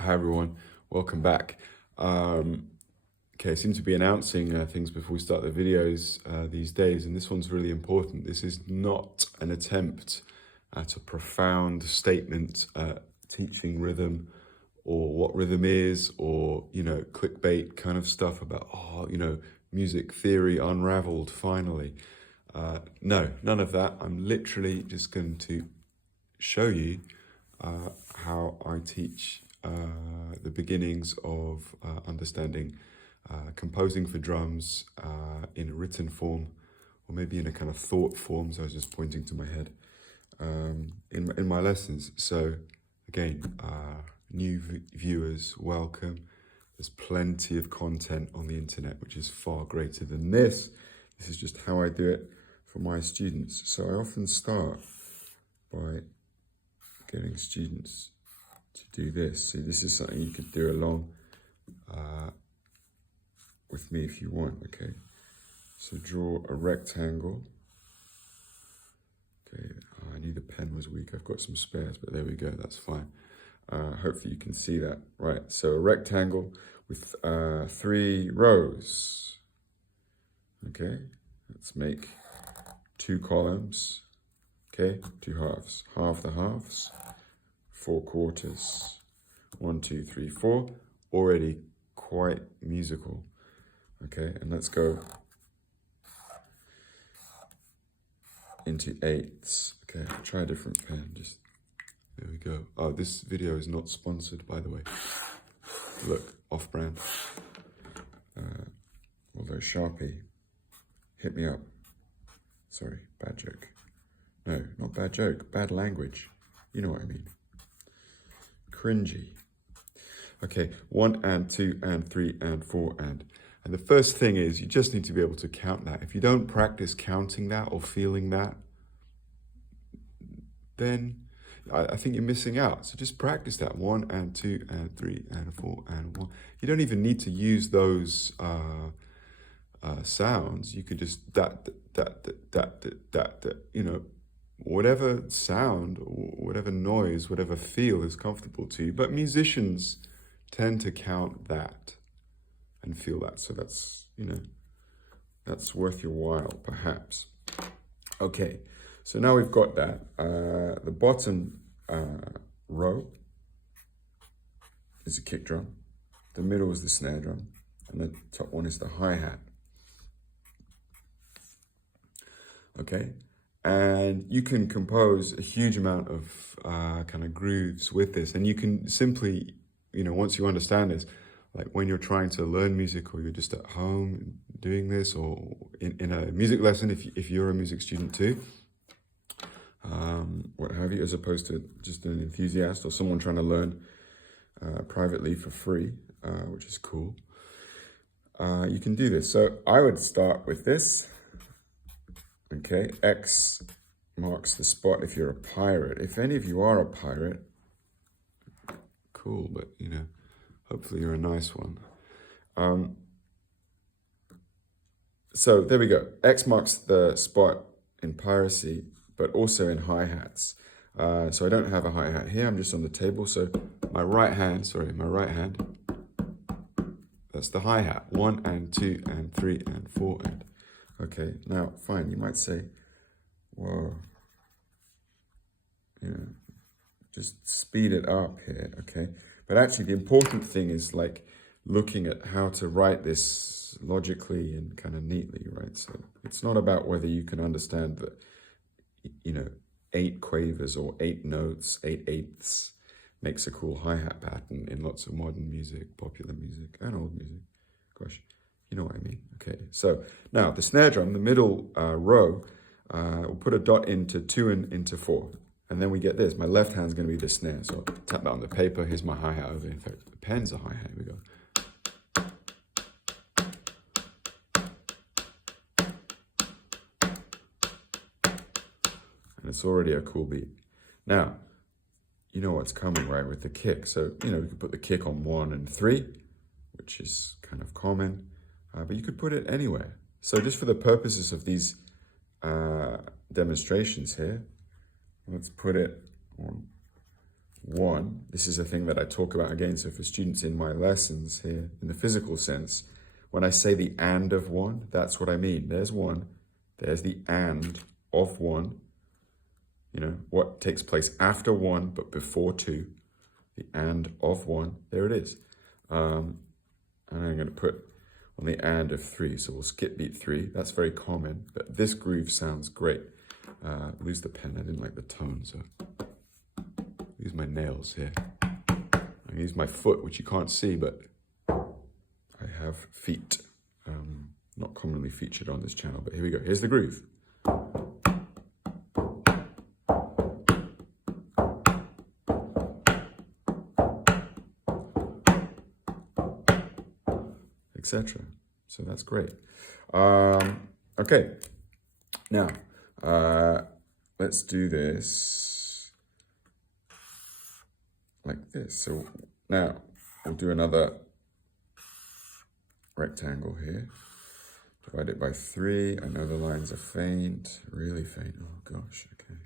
Hi everyone, welcome back. Okay, I seem to be announcing things before we start the videos these days, and this one's really important. This is not an attempt at a profound statement teaching rhythm or what rhythm is, or, clickbait kind of stuff about, music theory unraveled finally. No, none of that. I'm literally just going to show you how I teach the beginnings of understanding composing for drums in a written form, or maybe in a kind of thought form. So I was just pointing to my head in my lessons. So again, new viewers, welcome. There's plenty of content on the internet, which is far greater than this. This is just how I do it for my students. So I often start by getting students to do this. See, this is something you could do along with me if you want, okay? So draw a rectangle. Okay, I knew the pen was weak. I've got some spares, but there we go, that's fine. Hopefully you can see that. Right, so a rectangle with 3 rows. Okay, let's make 2 columns. Okay, 2 halves. Half the halves, 4 quarters. 1, 2, 3, 4. Already quite musical. Okay, and let's go into 8ths. Okay, I'll try a different pen. Just there we go. Oh, this video is not sponsored, by the way. Look, off-brand. Although Sharpie, hit me up. Sorry, bad joke. No, not bad joke, bad language. You know what I mean. Cringy. Okay, 1 and 2 and 3 and 4 and the first thing is you just need to be able to count that. If you don't practice counting that or feeling that, then I think you're missing out. So just practice that. 1 and 2 and 3 and 4 and 1. You don't even need to use those sounds. You could just that, whatever sound, or whatever noise, whatever feel is comfortable to you. But musicians tend to count that and feel that. So that's, that's worth your while, perhaps. Okay, so now we've got that. The bottom row is a kick drum. The middle is the snare drum. And the top one is the hi-hat. Okay, and you can compose a huge amount of kind of grooves with this. And you can simply, once you understand this, like when you're trying to learn music, or you're just at home doing this, or in a music lesson, if you're a music student too, what have you, as opposed to just an enthusiast or someone trying to learn privately for free, which is cool. You can do this. So I would start with this. Okay, X marks the spot if you're a pirate. If any of you are a pirate, cool, but hopefully you're a nice one. So there we go. X marks the spot in piracy, but also in hi-hats. So I don't have a hi-hat here, I'm just on the table. So my right hand, that's the hi-hat. 1 and 2 and 3 and 4 and. Okay, now fine, you might say, whoa, just speed it up here, okay? But actually the important thing is like looking at how to write this logically and kind of neatly, right? So it's not about whether you can understand that, 8 quavers or 8 notes, 8/8ths makes a cool hi-hat pattern in lots of modern music, popular music, and old music. Gosh, you know what I mean. Okay, so now the snare drum, the middle row, we'll put a dot into 2 and into 4. And then we get this. My left hand's going to be the snare. So I'll tap that on the paper. Here's my hi-hat over. In fact, the pen's a hi-hat. Here we go. And it's already a cool beat. Now, you know what's coming, right, with the kick. So, we could put the kick on 1 and 3, which is kind of common. But you could put it anywhere. So just for the purposes of these demonstrations here, let's put it on 1. This is a thing that I talk about again. So for students in my lessons here, in the physical sense, when I say the and of 1, that's what I mean. There's 1, there's the and of 1. You know, what takes place after 1 but before 2. The and of 1, there it is. And I'm going to put on the and of 3. So we'll skip beat 3. That's very common, but this groove sounds great. Lose the pen, I didn't like the tone, so use my nails here. I use my foot, which you can't see, but I have feet. Not commonly featured on this channel, but here we go. Here's the groove. Etc. So that's great. Okay, now let's do this like this. So now we'll do another rectangle here. Divide it by 3. I know the lines are faint, really faint. Oh gosh, okay.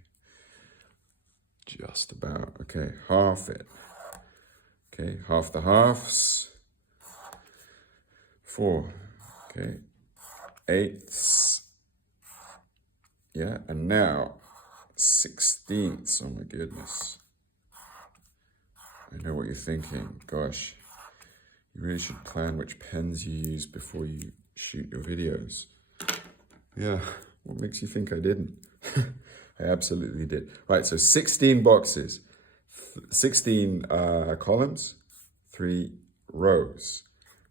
Just about, okay, half it. Okay, half the halves. 4, okay, 8ths, yeah, and now 16ths, oh my goodness. I know what you're thinking, gosh, you really should plan which pens you use before you shoot your videos. Yeah, what makes you think I didn't? I absolutely did. Right, so 16 boxes, 16 columns, 3 rows.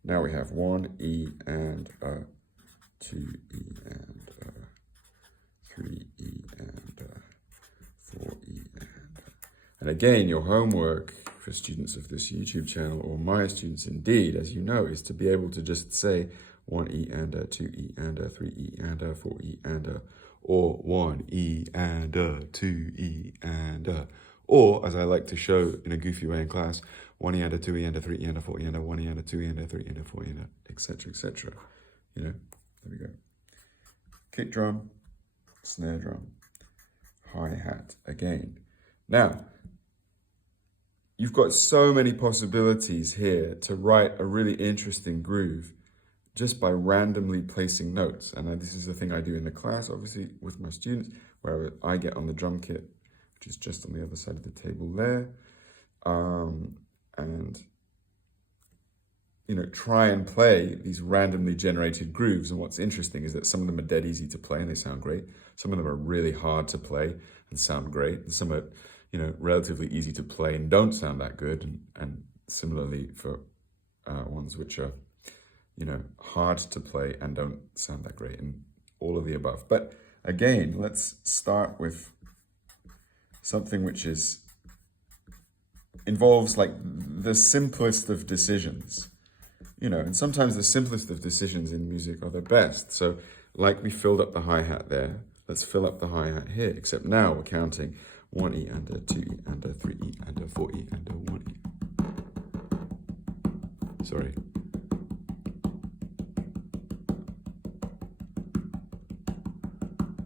Now we have 1 E and 2 E and 3 E and 4 E and again, your homework for students of this YouTube channel, or my students indeed, as you know, is to be able to just say 1 E and 2 E and 3 E and 4 E and or 1 E and 2 E and or, as I like to show in a goofy way in class, 1 E and 2 E and 3 E and 4 E and 1 E and 2 E and 3 E and 4 E and etc. etc. You know, there we go. Kick drum, snare drum, hi-hat again. Now, you've got so many possibilities here to write a really interesting groove just by randomly placing notes. And this is the thing I do in the class, obviously, with my students, where I get on the drum kit, which is just on the other side of the table there. And, you know, try and play these randomly generated grooves. And what's interesting is that some of them are dead easy to play and they sound great. Some of them are really hard to play and sound great. And some are, you know, relatively easy to play and don't sound that good. And similarly for ones which are, you know, hard to play and don't sound that great, and all of the above. But again, let's start with something which involves like the simplest of decisions, you know, and sometimes the simplest of decisions in music are the best. So like we filled up the hi-hat there, let's fill up the hi-hat here, except now we're counting 1 E and 2 E and 3 E and 4 E and 1 E. Sorry.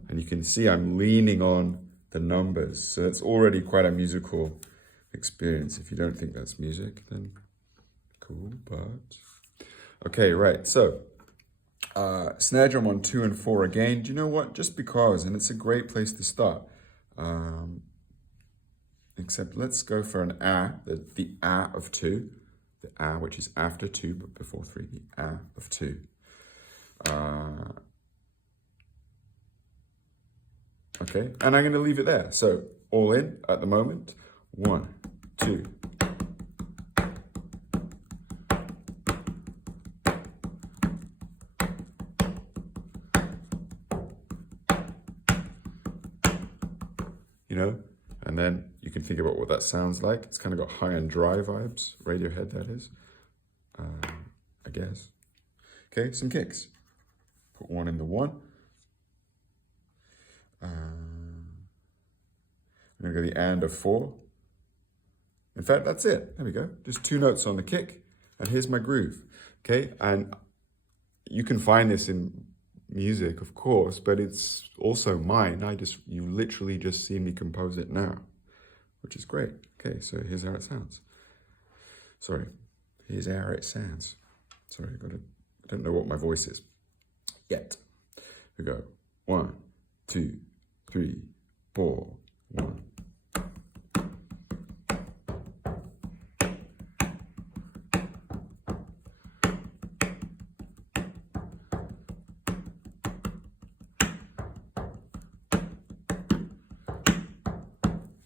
And you can see I'm leaning on the numbers, so it's already quite a musical experience. If you don't think that's music, then cool, but okay, right. So snare drum on 2 and 4 again. Do you know what? Just because, and it's a great place to start. Except let's go for an the of 2, the which is after 2 but before 3, the of 2. Okay, and I'm going to leave it there. So all in at the moment. 1, 2. You know, and then you can think about what that sounds like. It's kind of got high and dry vibes. Radiohead, that is. I guess. Okay, some kicks. Put 1 in the 1. I'm going to go the and of 4. In fact, that's it. There we go. Just 2 notes on the kick. And here's my groove. Okay, and you can find this in music, of course, but it's also mine. You literally just see me compose it now, which is great. Okay. Okay, so here's how it sounds. Sorry, here's how it sounds. Sorry, I don't know what my voice is yet. We go 1, 2, 3, 4, 1.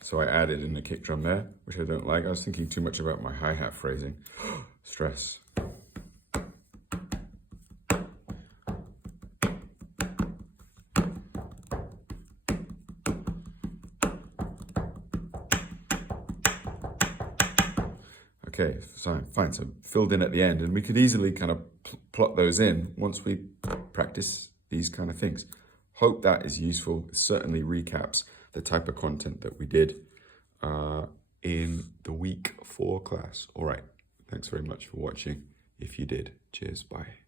So I added in the kick drum there, which I don't like. I was thinking too much about my hi-hat phrasing. Stress. Okay, fine, so filled in at the end, and we could easily kind of plot those in once we practice these kind of things. Hope that is useful. It certainly recaps the type of content that we did in the week 4 class. All right, thanks very much for watching. If you did, cheers, bye.